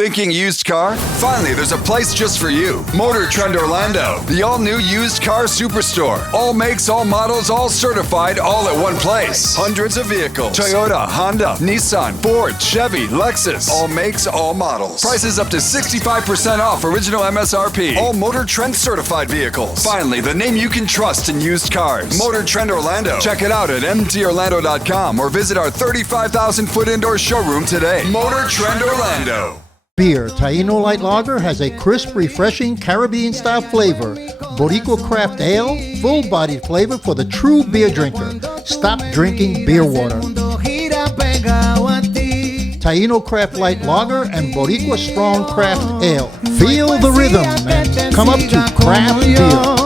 Thinking used car? Finally, there's a place just for you. Motor Trend Orlando, the all-new used car superstore. All makes, all models, all certified, all at one place. Hundreds of vehicles. Toyota, Honda, Nissan, Ford, Chevy, Lexus. All makes, all models. Prices up to 65% off original MSRP. All Motor Trend certified vehicles. Finally, the name you can trust in used cars. Motor Trend Orlando. Check it out at mtorlando.com or visit our 35,000-foot indoor showroom today. Motor Trend Orlando. Beer, Taino Light Lager has a crisp, refreshing Caribbean-style flavor. Boricua Craft Ale, full-bodied flavor for the true beer drinker. Stop drinking beer water. Taino Craft Light Lager and Boricua Strong Craft Ale. Feel the rhythm and come up to craft beer.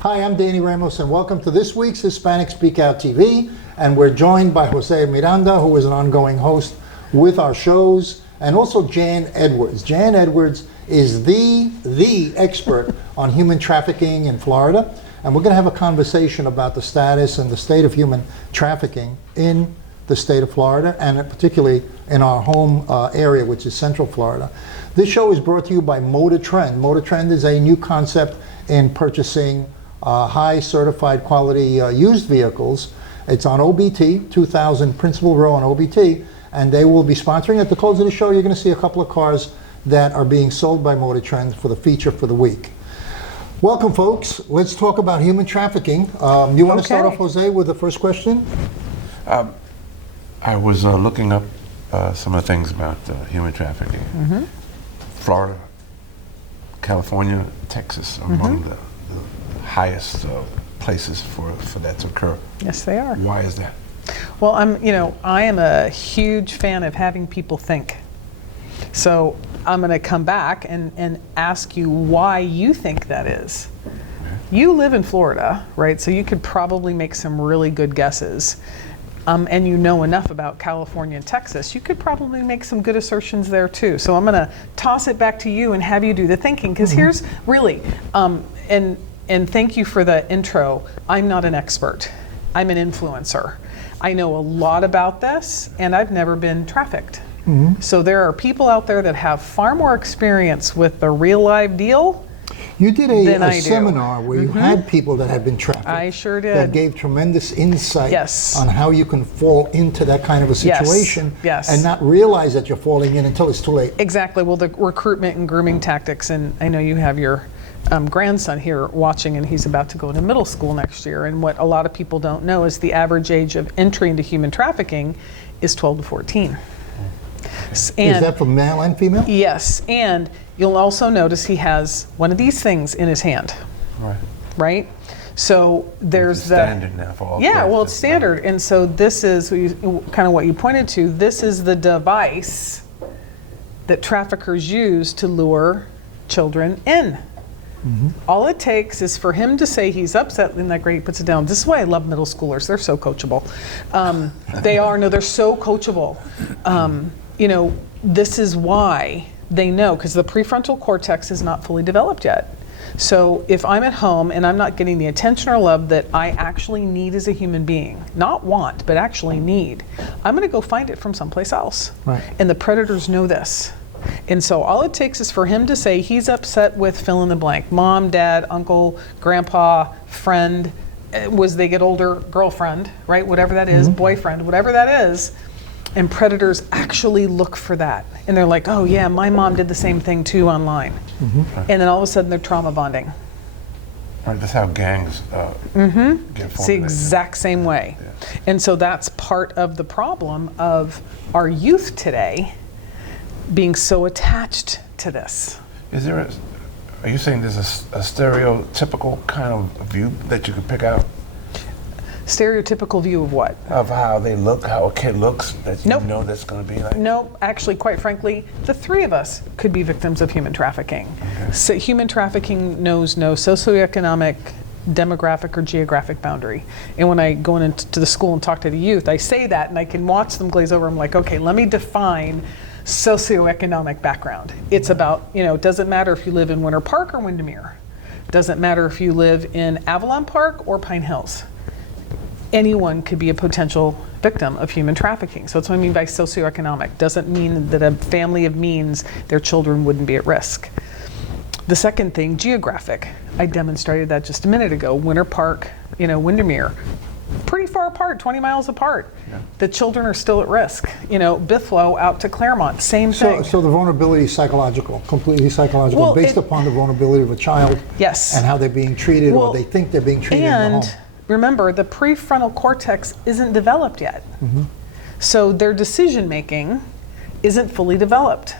Hi, I'm Danny Ramos, and welcome to this week's Hispanic Speak Out TV. And we're joined by Jose Miranda, who is an ongoing host with our shows, and also Jan Edwards. Jan Edwards is the expert on human trafficking in Florida, and we're going to have a conversation about the status and the state of human trafficking in the state of Florida, and particularly in our home area, which is Central Florida. This show is brought to you by Motor Trend. Motor Trend is a new concept in purchasing high certified quality used vehicles. It's on OBT, 2000 Principal Row on OBT, and they will be sponsoring. At the close of the show, you're going to see a couple of cars that are being sold by Motor Trend for the feature for the week. Welcome, folks. Let's talk about human trafficking. You want to start off, Jose, with the first question? I was looking up some of the things about human trafficking. Florida, California, Texas are among the highest places for that to occur. Yes, they are. Why is that? Well, I am a huge fan of having people think. So I'm going to come back and ask you why you think that is. You live in Florida, right? So you could probably make some really good guesses. And you know enough about California and Texas, you could probably make some good assertions there too. So I'm going to toss it back to you and have you do the thinking, because here's really, and thank you for the intro. I'm not an expert. I'm an influencer. I know a lot about this, and I've never been trafficked. So there are people out there that have far more experience with the real live deal. You did a seminar where you had people that had been trafficked. I sure did. That gave tremendous insight Yes. on how you can fall into that kind of a situation Yes. and not realize that you're falling in until it's too late. Exactly. Well, the recruitment and grooming tactics, and I know you have your grandson here watching, and he's about to go to middle school next year. And what a lot of people don't know is the average age of entry into human trafficking is 12 to 14. And is that for male and female? Yes, and you'll also notice he has one of these things in his hand. Right? So there's the standard now for all. Yeah, well, it's standard, and so this is kind of what you pointed to. This is the device that traffickers use to lure children in. All it takes is for him to say he's upset, and that great puts it down. This is why I love middle schoolers. They're so coachable. They're so coachable. This is why they know, because the prefrontal cortex is not fully developed yet. So if I'm at home and I'm not getting the attention or love that I actually need as a human being, not want, but actually need, I'm going to go find it from someplace else. Right. And the predators know this. And so all it takes is for him to say he's upset with fill in the blank, mom, dad, uncle, grandpa, friend, as they get older, girlfriend, right? Whatever that is, boyfriend, whatever that is. And predators actually look for that. And they're like, oh yeah, my mom did the same thing too online. And then all of a sudden they're trauma bonding. That's how gangs get formed. It's the exact same way. Yeah. And so that's part of the problem of our youth today being so attached to this. Are you saying there's a stereotypical kind of view that you could pick out? Stereotypical view of what? Of how they look, how a kid looks, that you Nope. know that's going to be like? No, actually, quite frankly, the three of us could be victims of human trafficking. So human trafficking knows no socioeconomic, demographic, or geographic boundary. And when I go into the school and talk to the youth, I say that and I can watch them glaze over. I'm like, okay, let me define socioeconomic background. It's about, it doesn't matter if you live in Winter Park or Windermere. Doesn't matter if you live in Avalon Park or Pine Hills. Anyone could be a potential victim of human trafficking. So that's what I mean by socioeconomic. Doesn't mean that a family of means, their children wouldn't be at risk. The second thing, geographic. I demonstrated that just a minute ago. Winter Park, Windermere, pretty far apart, 20 miles apart. Yeah. The children are still at risk. Bithlow out to Claremont, same thing. So the vulnerability is psychological, completely psychological, based upon the vulnerability of a child. Yes. And how they're being treated, or they think they're being treated in the home. Remember, the prefrontal cortex isn't developed yet. Mm-hmm. So their decision making isn't fully developed.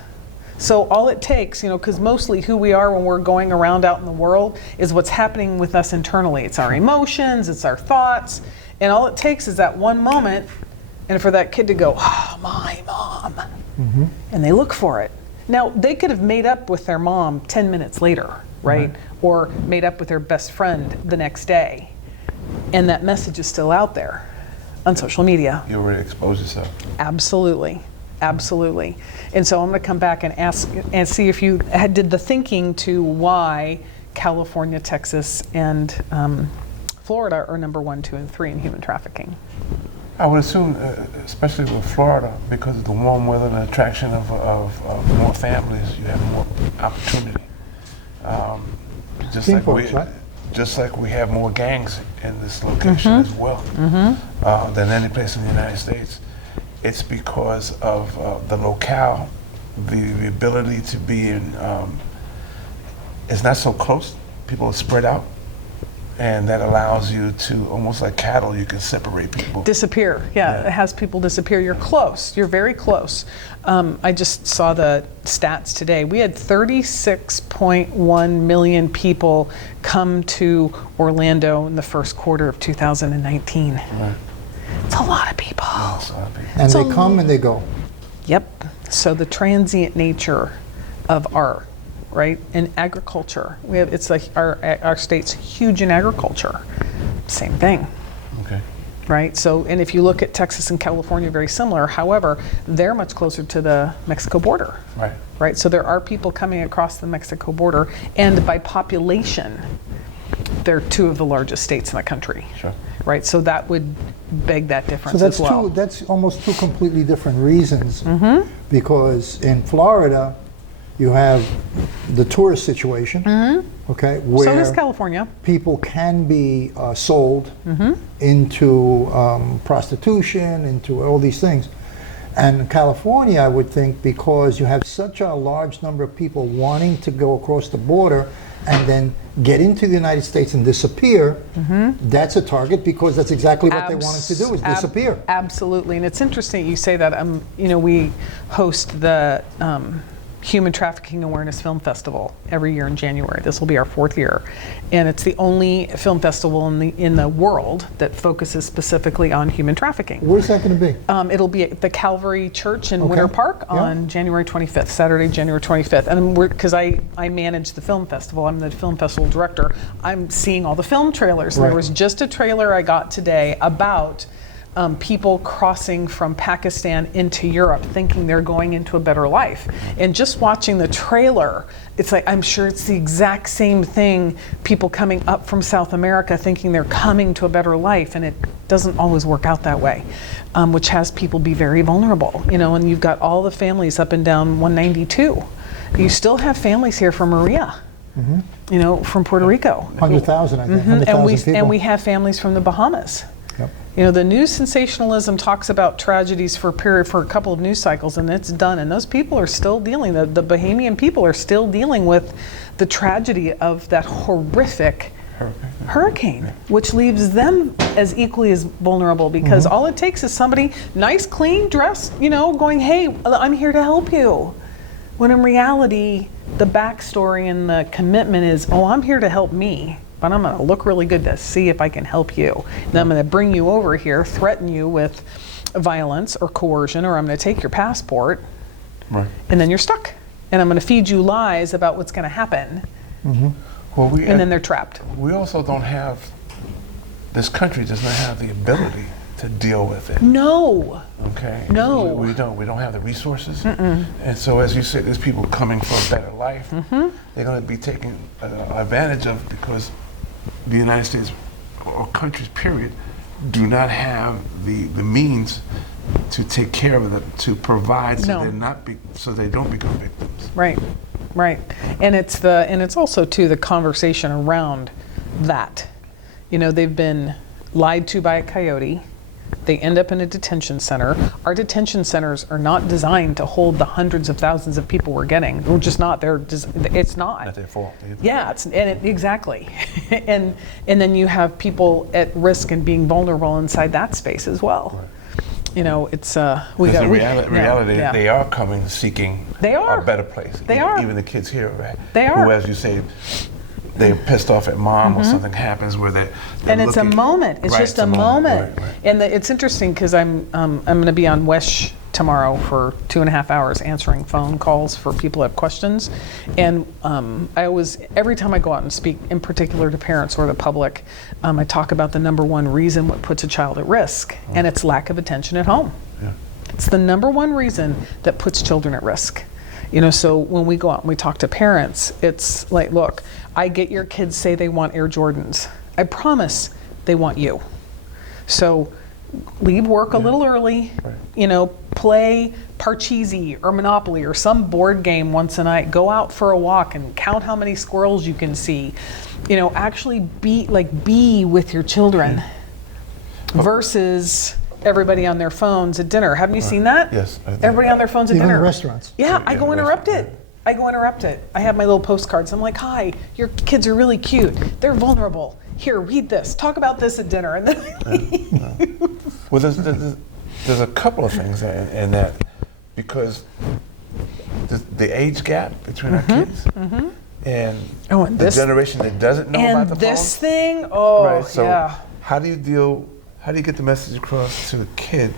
So all it takes, because mostly who we are when we're going around out in the world is what's happening with us internally. It's our emotions, it's our thoughts, and all it takes is that one moment, and for that kid to go, "Oh, my mom," mm-hmm. and they look for it. Now, they could have made up with their mom 10 minutes later, right? Or made up with their best friend the next day, and that message is still out there on social media. You already exposed yourself. Absolutely. Absolutely. And so I'm going to come back and ask and see if you did the thinking to why California, Texas, and Florida are number 1, 2, and 3 in human trafficking. I would assume, especially with Florida, because of the warm weather and the attraction of more families, you have more opportunity. Just like we have more gangs in this location as well than any place in the United States. It's because of the locale, the ability to be in, it's not so close, people are spread out, and that allows you to, almost like cattle, you can separate people. Disappear, yeah. It has people disappear. You're close, you're very close. I just saw the stats today. We had 36.1 million people come to Orlando in the first quarter of 2019. Right. It's a lot of people. And they come and they go. Yep. So the transient nature of art, right, and agriculture. It's like our state's huge in agriculture. Same thing. Okay. Right. So, and if you look at Texas and California, very similar. However, they're much closer to the Mexico border. Right. Right. So there are people coming across the Mexico border, and by population, they're 2 of the largest states in the country. Sure. Right, so that would beg that difference so that's as well. That's almost 2 completely different reasons. Because in Florida, you have the tourist situation, okay, where so does California. People can be sold into prostitution, into all these things. And in California, I would think, because you have such a large number of people wanting to go across the border and then get into the United States and disappear, that's a target, because that's exactly what they wanted to do, is disappear. Absolutely, and it's interesting you say that. We host the Human Trafficking Awareness Film Festival every year in January. This will be our 4th year, and it's the only film festival in the world that focuses specifically on human trafficking. Where's that going to be? It'll be at the Calvary Church in Winter Park on January 25th, Saturday, January 25th. And because I manage the film festival, I'm the film festival director, I'm seeing all the film trailers. Right. There was just a trailer I got today about people crossing from Pakistan into Europe thinking they're going into a better life. And just watching the trailer, it's like, I'm sure it's the exact same thing, people coming up from South America thinking they're coming to a better life, and it doesn't always work out that way, which has people be very vulnerable. And you've got all the families up and down 192. You still have families here from Maria. From Puerto Rico. 100,000, I think. 100,000 people. And we have families from the Bahamas. The news sensationalism talks about tragedies for a couple of news cycles, and it's done. And those people are still dealing, the Bahamian people are still dealing with the tragedy of that horrific hurricane, which leaves them as equally as vulnerable, because all it takes is somebody nice, clean, dressed, going, "Hey, I'm here to help you." When in reality, the backstory and the commitment is, "Oh, I'm here to help me. but I'm going to look really good to see if I can help you. Then I'm going to bring you over here, threaten you with violence or coercion, or I'm going to take your passport, Right. and then you're stuck. And I'm going to feed you lies about what's going to happen, Well, and then they're trapped. we also don't have, this country does not have the ability to deal with it. No. Okay. No. We don't. We don't have the resources. And so, as you said, there's people coming for a better life. They're going to be taken advantage of because the United States or countries, period, do not have the means to take care of them, to provide, so so they don't become victims. Right, right, and it's also too the conversation around that. You know, they've been lied to by a coyote. They end up in a detention center. Our detention centers are not designed to hold the hundreds of thousands of people we're getting. We're just not. It's not. Not their fault. Yeah, exactly. and then you have people at risk and being vulnerable inside that space as well. Right. You know, it's reality. yeah. They are coming seeking They are. a better place. They are. Even the kids here, right? They are. Who, as you say, they're pissed off at mom or something happens where they're and it's looking, a moment. It's right, just a moment. Right. And it's interesting because I'm going to be on WESH tomorrow for 2.5 hours answering phone calls for people who have questions. And I always, every time I go out and speak, in particular to parents or the public, I talk about the number one reason what puts a child at risk, and it's lack of attention at home. Yeah. It's the number one reason that puts children at risk. You know, so when we go out and we talk to parents, it's like, look, I get your kids say they want Air Jordans. I promise they want you. So leave work a little early, you know, play Parcheesi or Monopoly or some board game once a night. Go out for a walk and count how many squirrels you can see. You know, actually be with your children versus everybody on their phones at dinner. Haven't you seen that? Yes. Everybody on their phones at Even dinner. in restaurants. Yeah, I go interrupt it. I go interrupt it. I have my little postcards. I'm like, hi, your kids are really cute. They're vulnerable. Here, read this. Talk about this at dinner. And then I leave. Well, there's a couple of things in that, because the age gap between our kids and the this generation that doesn't know about the and this phone. thing, oh, Right. So yeah. how do you get the message across to the kid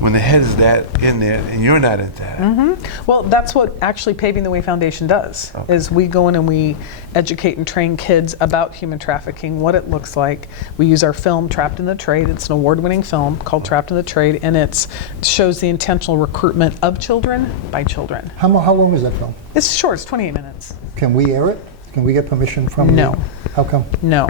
when the head is that in there and you're not in that? Well, that's what actually Paving the Way Foundation does, is we go in and we educate and train kids about human trafficking, what it looks like. We use our film, Trapped in the Trade. It's an award-winning film called Trapped in the Trade, and it shows the intentional recruitment of children by children. How long is that film? It's short, it's 28 minutes. Can we air it? Can we get permission from No. you? How come? No.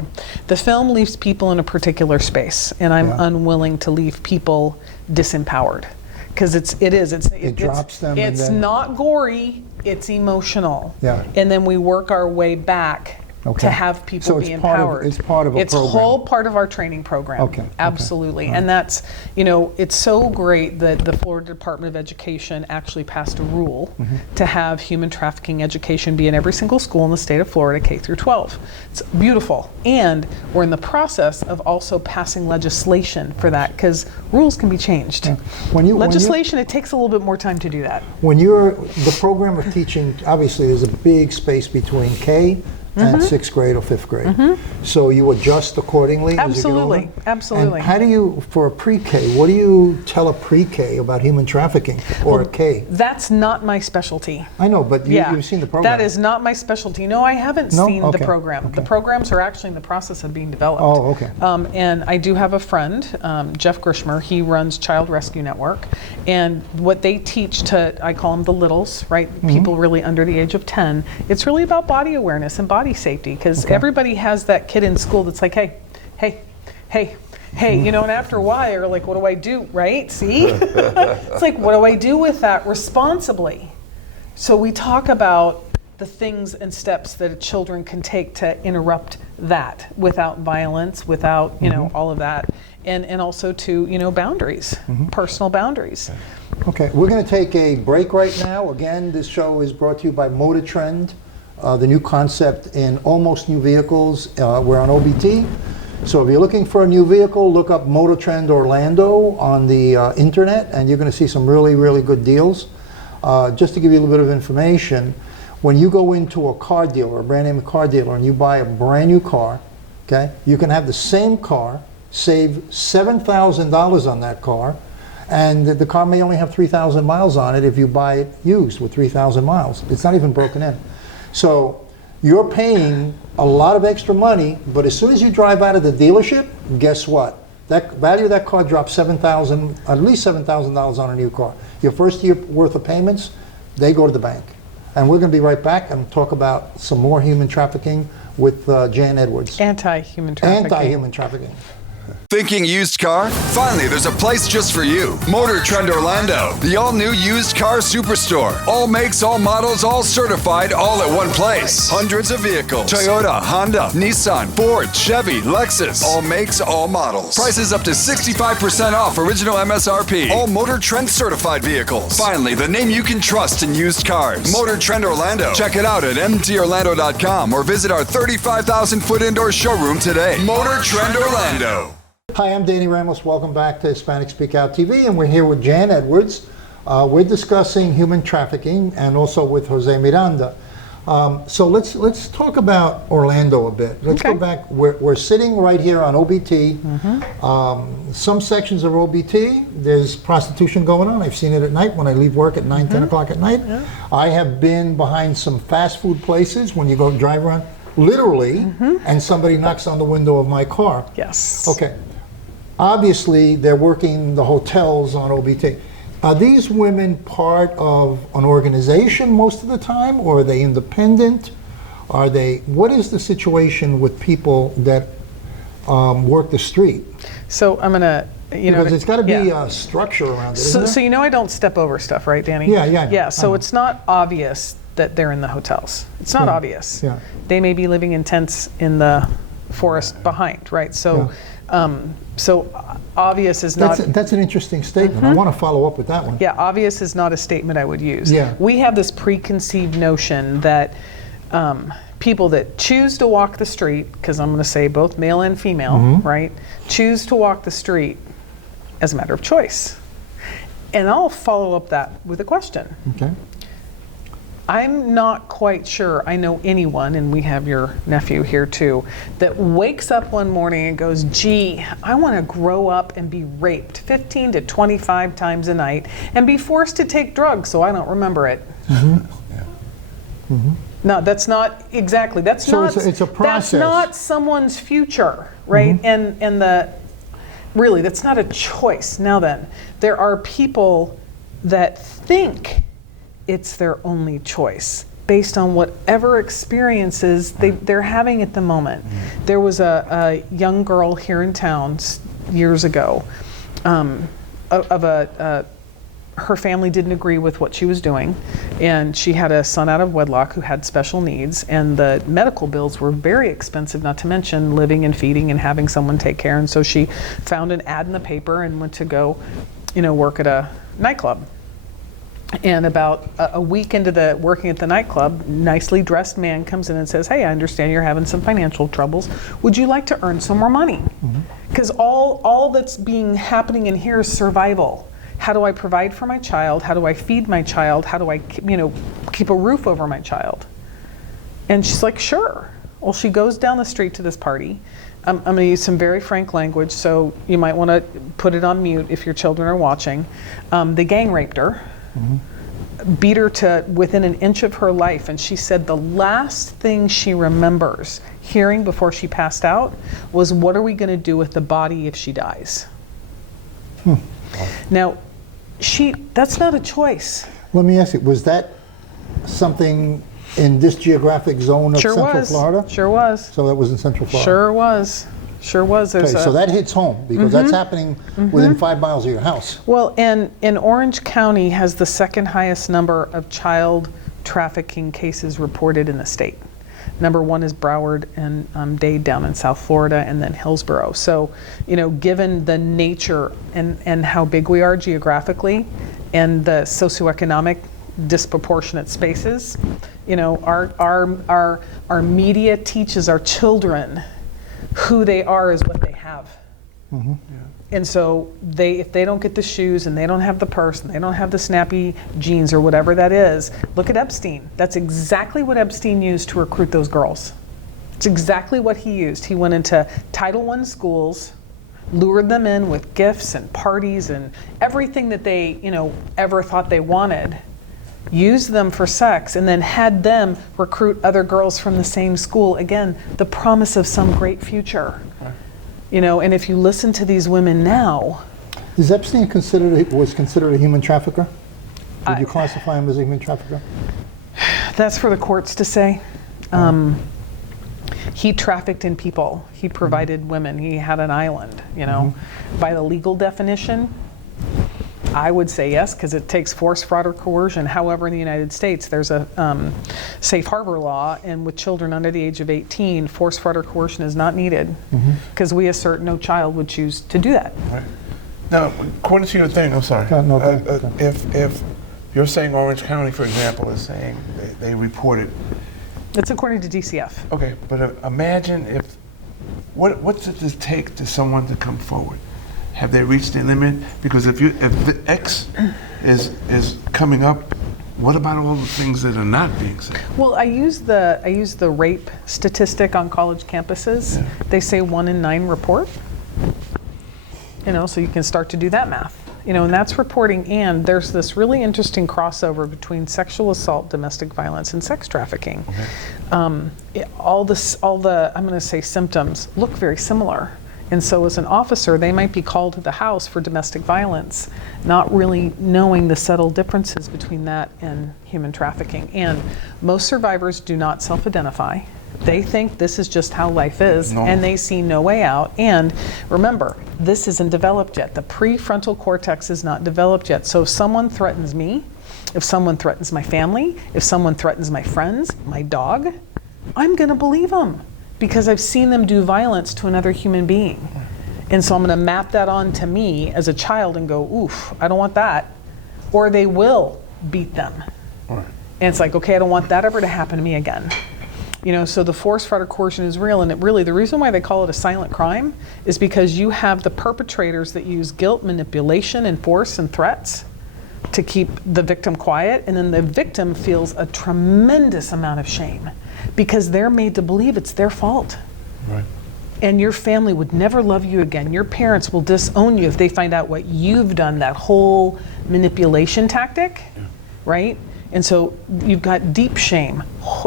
The film leaves people in a particular space, and I'm Yeah. unwilling to leave people disempowered. Because it drops them and It's then- not gory, it's emotional. Yeah. And then we work our way back Okay. to have people So be it's part of- empowered. it's part of a It's program. whole part of our training program. Okay, okay. Absolutely. And that's, you know, it's so great that the Florida Department of Education actually passed a rule to have human trafficking education be in every single school in the state of Florida, K through 12. It's beautiful. And we're in the process of also passing legislation for that, because rules can be changed. Legislation, it takes a little bit more time to do that. When you're the program of teaching, obviously there's a big space between K and 6th grade or 5th grade. So you adjust accordingly as you get older? Absolutely, absolutely. And how do you, for a pre-K, what do you tell a pre-K about human trafficking or a K? That's not my specialty. I know, but you've seen the program. That is not my specialty. No, I haven't No? seen Okay, the program. okay. The programs are actually in the process of being developed. Oh, okay. And I do have a friend, Jeff Grishmer. He runs Child Rescue Network. And what they teach to, I call them the littles, right? People really under the age of 10. It's really about body awareness and body safety, because everybody has that kid in school that's like, hey, you know, and after a while you're like, what do I do, right? See? It's like, what do I do with that responsibly? So we talk about the things and steps that children can take to interrupt that without violence, without, you know, all of that. And also to, you know, boundaries, personal boundaries. Okay, we're going to take a break right now. Again, this show is brought to you by Motor Trend, the new concept in almost new vehicles. We're on OBT. So if you're looking for a new vehicle, look up Motor Trend Orlando on the internet, and you're going to see some really, really good deals. Just to give you a little bit of information, when you go into a car dealer, a brand name car dealer, and you buy a brand new car, okay, you can have the same car, save $7,000 on that car, and the car may only have 3,000 miles on it if you buy it used with 3,000 miles. It's not even broken in. So you're paying a lot of extra money, but as soon as you drive out of the dealership, guess what? That value of that car drops at least $7,000 on a new car. Your first year worth of payments, they go to the bank. And we're going to be right back and talk about some more human trafficking with Jan Edwards. Anti-human trafficking. Anti-human trafficking. Thinking used car? Finally, there's a place just for you. Motor Trend Orlando, the all-new used car superstore. All makes, all models, all certified, all at one place. Hundreds of vehicles. Toyota, Honda, Nissan, Ford, Chevy, Lexus. All makes, all models. Prices up to 65% off original MSRP. All Motor Trend certified vehicles. Finally, the name you can trust in used cars. Motor Trend Orlando. Check it out at mtorlando.com or visit our 35,000-foot indoor showroom today. Motor Trend Orlando. Hi, I'm Danny Ramos. Welcome back to Hispanic Speak Out TV, and we're here with Jan Edwards. We're discussing human trafficking, and also with Jose Miranda. So let's talk about Orlando a bit. Let's go back. We're sitting right here on OBT. Some sections of OBT, there's prostitution going on. I've seen it at night when I leave work at 9, 10 o'clock at night. I have been behind some fast food places when you go drive around, literally, and somebody knocks on the window of my car. Yes. Okay. Obviously, they're working the hotels on OBT. Are these women part of an organization most of the time, or are they independent? What is the situation with people that work the street? So I'm gonna, because there's got to be a structure around it. So you know I don't step over stuff, right, Danny? Yeah. So it's not obvious that they're in the hotels. It's not obvious. Yeah. They may be living in tents in the forest behind, right? So. So obvious is not... That's an interesting statement. I want to follow up with that one. Yeah, obvious is not a statement I would use. Yeah. We have this preconceived notion that people that choose to walk the street, because I'm going to say both male and female, right, choose to walk the street as a matter of choice. And I'll follow up that with a question. Okay. I'm not quite sure I know anyone, and we have your nephew here too, that wakes up one morning and goes, gee, I want to grow up and be raped 15 to 25 times a night and be forced to take drugs so I don't remember it. No, that's not exactly. It's a process. That's not someone's future, right? And really, that's not a choice. Now then, there are people that think it's their only choice based on whatever experiences they're having at the moment. There was a young girl here in town years ago her family didn't agree with what she was doing, and she had a son out of wedlock who had special needs, and the medical bills were very expensive, not to mention living and feeding and having someone take care. And so she found an ad in the paper and went to go work at a nightclub. And about a week into the working at the nightclub, nicely dressed man comes in and says, hey, I understand you're having some financial troubles. Would you like to earn some more money? Because all that's happening in here is survival. How do I provide for my child? How do I feed my child? How do I keep a roof over my child? And she's like, sure. Well, she goes down the street to this party. I'm going to use some very frank language, so you might want to put it on mute if your children are watching. They gang raped her. Beat her to within an inch of her life, and she said the last thing she remembers hearing before she passed out was, what are we going to do with the body if she dies? Now, that's not a choice. Let me ask you, was that something in this geographic zone of Central Florida? Sure was. So that was in Central Florida? Sure was. Okay, so that hits home because that's happening within 5 miles of your house. Well, and Orange County has the second highest number of child trafficking cases reported in the state. Number one is Broward and Dade down in South Florida, and then Hillsborough. So, given the nature and how big we are geographically and the socioeconomic disproportionate spaces, our media teaches our children who they are is what they have. And so if they don't get the shoes and they don't have the purse and they don't have the snappy jeans or whatever that is, look at Epstein. That's exactly what Epstein used to recruit those girls. It's exactly what he used. He went into Title I schools, lured them in with gifts and parties and everything that they, ever thought they wanted, used them for sex, and then had them recruit other girls from the same school. Again, the promise of some great future. And if you listen to these women now. Is Epstein was considered a human trafficker? Would you classify him as a human trafficker? That's for the courts to say. He trafficked in people. He provided women. He had an island, By the legal definition, I would say yes, because it takes force, fraud, or coercion. However, in the United States, there's a safe harbor law, and with children under the age of 18, force, fraud, or coercion is not needed, because we assert no child would choose to do that. Right. Now, according to your thing, I'm sorry. If you're saying Orange County, for example, is saying they reported. It's according to DCF. Okay, but imagine if, what's it take to someone to come forward? Have they reached their limit? Because if the X is coming up, what about all the things that are not being said? Well, I use the rape statistic on college campuses. Yeah. They say 1 in 9 report. So you can start to do that math. And that's reporting. And there's this really interesting crossover between sexual assault, domestic violence, and sex trafficking. Okay. All the I'm going to say symptoms look very similar. And so as an officer, they might be called to the house for domestic violence, not really knowing the subtle differences between that and human trafficking. And most survivors do not self-identify. They think this is just how life is, and they see no way out. And remember, this isn't developed yet. The prefrontal cortex is not developed yet. So if someone threatens me, if someone threatens my family, if someone threatens my friends, my dog, I'm going to believe them, because I've seen them do violence to another human being. And so I'm going to map that onto me as a child and go, oof, I don't want that. Or they will beat them. Right. And it's like, okay, I don't want that ever to happen to me again. So the force, fraud, or coercion is real. And the reason why they call it a silent crime is because you have the perpetrators that use guilt, manipulation, and force and threats to keep the victim quiet. And then the victim feels a tremendous amount of shame, because they're made to believe it's their fault. Right. And your family would never love you again. Your parents will disown you if they find out what you've done, that whole manipulation tactic, right? And so you've got deep shame,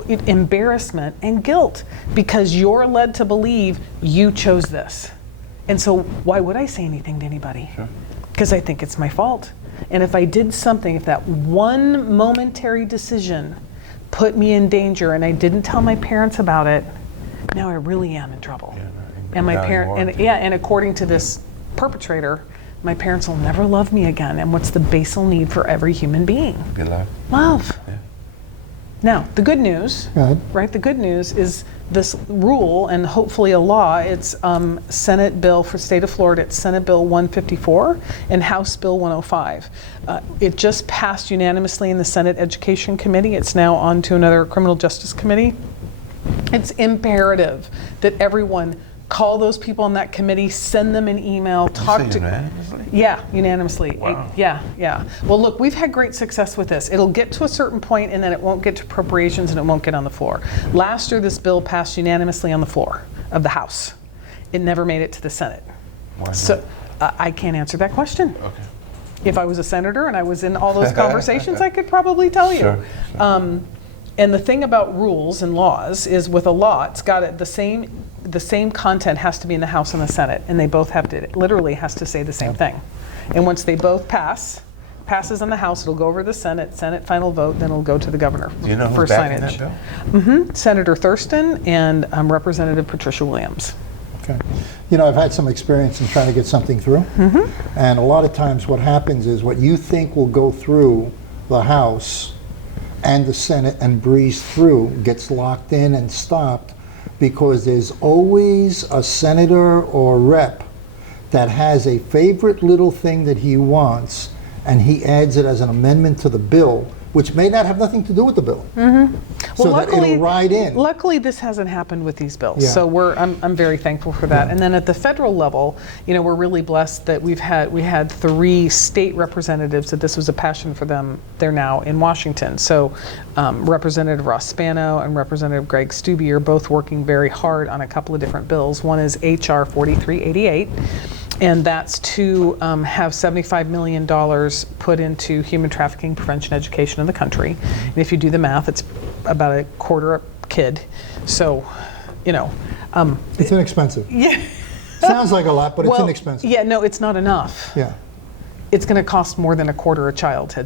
embarrassment, and guilt, because you're led to believe you chose this. And so why would I say anything to anybody? Sure. Because I think it's my fault. And if I did something, if that one momentary decision put me in danger and I didn't tell my parents about it, now I really am in trouble. Yeah, and my and according to this perpetrator, my parents will never love me again. And what's the basal need for every human being? Good love. Love. Yeah. Now, the good news, right? The good news is this rule, and hopefully a law. It's Senate bill for state of Florida. It's Senate Bill 154 and House Bill 105. It just passed unanimously in the Senate Education Committee. It's now on to another Criminal Justice Committee. It's imperative that everyone call those people on that committee, send them an email, talk to unanimously? Yeah, unanimously. Wow. Yeah. Well, look, we've had great success with this. It'll get to a certain point, and then it won't get to appropriations, and it won't get on the floor. Last year, this bill passed unanimously on the floor of the House. It never made it to the Senate. Why not? So I can't answer that question. Okay. If I was a senator and I was in all those conversations, I could probably tell you. Sure. And the thing about rules and laws is, with a law, it's got the same content has to be in the House and the Senate, and they both have to, it literally has to say the same thing. And once they both passes in the House, it'll go over to the Senate final vote, then it'll go to the governor. Do you know for who's backing signage. that bill? Mm-hmm. Senator Thurston and Representative Patricia Williams. Okay. I've had some experience in trying to get something through. Mm-hmm. And a lot of times what happens is what you think will go through the House and the Senate and breeze through gets locked in and stopped, because there's always a senator or rep that has a favorite little thing that he wants, and he adds it as an amendment to the bill, which may not have nothing to do with the bill. So that it'll ride in. Luckily, this hasn't happened with these bills, Yeah. so I'm very thankful for that. And then at the federal level, we're really blessed that we had 3 state representatives that this was a passion for them. They're now in Washington. So Representative Ross Spano and Representative Greg Stubbe are both working very hard on a couple of different bills. One is HR 4388. And that's to have $75 million put into human trafficking prevention education in the country. And if you do the math, it's about a quarter a kid. So, It's inexpensive. yeah. Sounds like a lot, but it's Well, inexpensive. Yeah, no, it's not enough. Yeah. It's going to cost more than a quarter a child to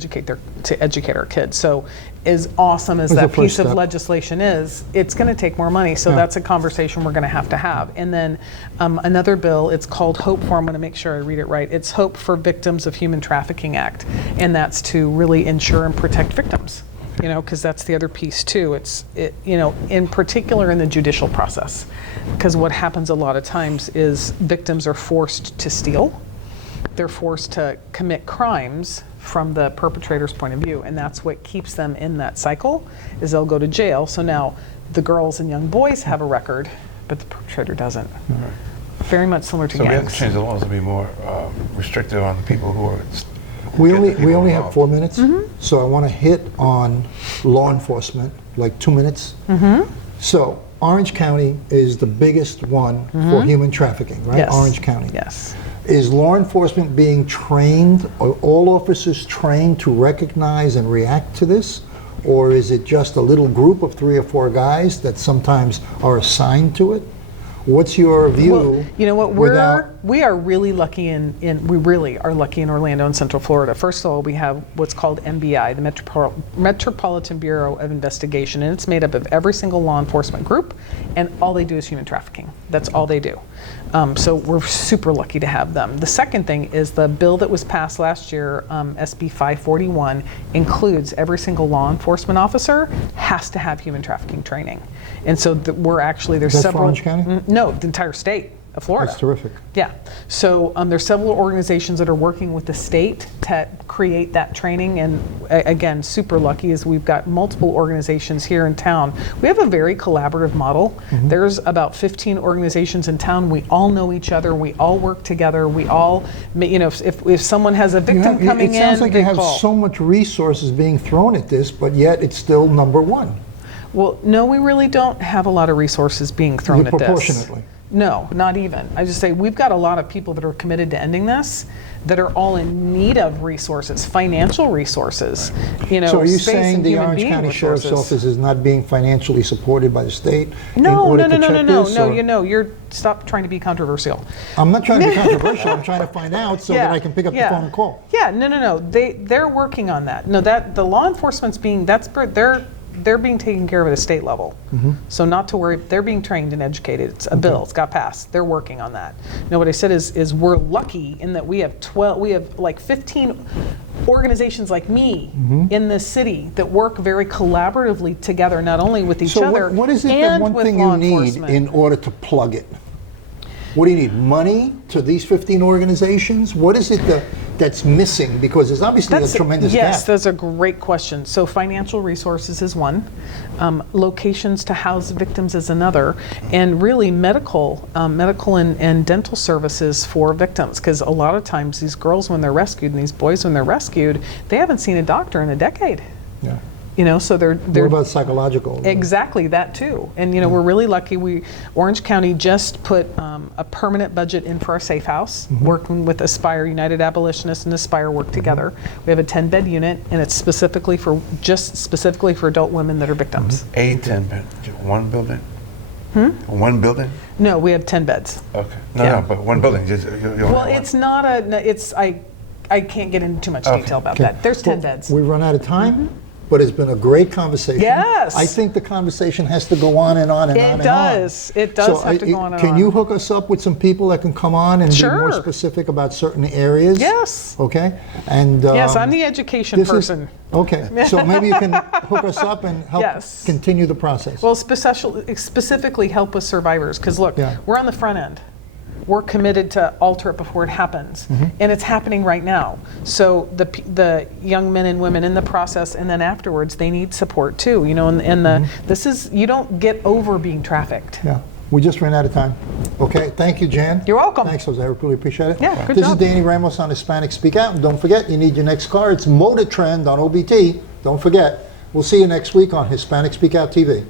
educate our kids. So, as awesome as It's that the first piece of step. legislation is, it's going to take more money. So Yeah. that's a conversation we're going to have. And then another bill, it's called HOPE for. I'm going to make sure I read it right. It's HOPE for Victims of Human Trafficking Act, and that's to really ensure and protect victims. Because that's the other piece too. In particular in the judicial process, because what happens a lot of times is victims are forced to steal. They're forced to commit crimes from the perpetrator's point of view, and that's what keeps them in that cycle, is they'll go to jail. So now the girls and young boys have a record, but the perpetrator doesn't. Very much similar to So we have to gangs. change the laws to be more restrictive on the people who are. We get the people only have involved. 4 minutes, so I want to hit on law enforcement, like 2 minutes. So Orange County is the biggest one for human trafficking, right? Yes. Orange County. Yes. Is law enforcement being trained, are all officers trained to recognize and react to this? Or is it just a little group of 3 or 4 guys that sometimes are assigned to it? What's your view? Well, you know what, without- we are really lucky we really are lucky in Orlando and Central Florida. First of all, we have what's called MBI, the Metropolitan Bureau of Investigation, and it's made up of every single law enforcement group, and all they do is human trafficking. That's all they do. So we're super lucky to have them. The second thing is the bill that was passed last year, SB 541, includes every single law enforcement officer has to have human trafficking training. And so there's That's for several. Orange County? No, the entire state of Florida. That's terrific. Yeah. So there's several organizations that are working with the state to create that training. And again, super lucky is we've got multiple organizations here in town. We have a very collaborative model. There's about 15 organizations in town. We all know each other. We all work together. We all, if someone has a victim coming in, it sounds like they you have call. so much resources being thrown at this, but yet it's still number 1. Well, no, we really don't have a lot of resources being thrown at this. Proportionately. No, not even. I just say we've got a lot of people that are committed to ending this, that are all in need of resources, financial resources. So are you space saying and the human Orange being County Sheriff's resources. Office is not being financially supported by the state in No, order no, to no, check no, this? no. or- You're stop trying to be controversial. I'm not trying to be controversial. I'm trying to find out so that I can pick up the phone and call. Yeah, no. They're working on that. No, that the law enforcement's they're being taken care of at a state level. So not to worry, they're being trained and educated. It's a bill, it's got passed. They're working on that. Now what I said is we're lucky in that we have 15 organizations like me in this city that work very collaboratively together, not only with each So other what is it and that one with thing law you need enforcement. in order to plug it? What do you need? Money to these 15 organizations? What is it that's missing? Because there's obviously a tremendous Yes, gap. that's a great question. So financial resources is one, locations to house victims is another, and really medical and dental services for victims. Because a lot of times these girls when they're rescued and these boys when they're rescued, they haven't seen a doctor in a decade. Yeah. So they're What about psychological? exactly that too. And we're really lucky. Orange County just put a permanent budget in for our safe house, working with Aspire, United Abolitionists and Aspire work together. We have a 10-bed unit, and it's specifically for adult women that are victims. A 10-bed, one building? One building? No, we have 10 beds. Okay. Yeah. No, but one building. Well, it's not I can't get into too much detail about Okay. that. There's 10 Well, beds. We've run out of time, but it's been a great conversation. Yes. I think the conversation has to go on and on and on and on. It does have to go on and on. Can you hook us up with some people that can come on and be more Sure. specific about certain areas? Yes. Okay. And Yes, I'm the education this is- person. Okay. So maybe you can hook us up and help Yes. continue the process. Well, specifically help with survivors, because look, Yeah. we're on the front end. we're committed to alter it before it happens. And it's happening right now. So the young men and women in the process and then afterwards, they need support too. You know, and this is, you don't get over being trafficked. Yeah. We just ran out of time. Okay, thank you, Jan. You're welcome. Thanks, Jose. I really appreciate it. Yeah, good This job. is Danny Ramos on Hispanic Speak Out. And don't forget, you need your next car. It's Motor Trend on OBT. Don't forget. We'll see you next week on Hispanic Speak Out TV.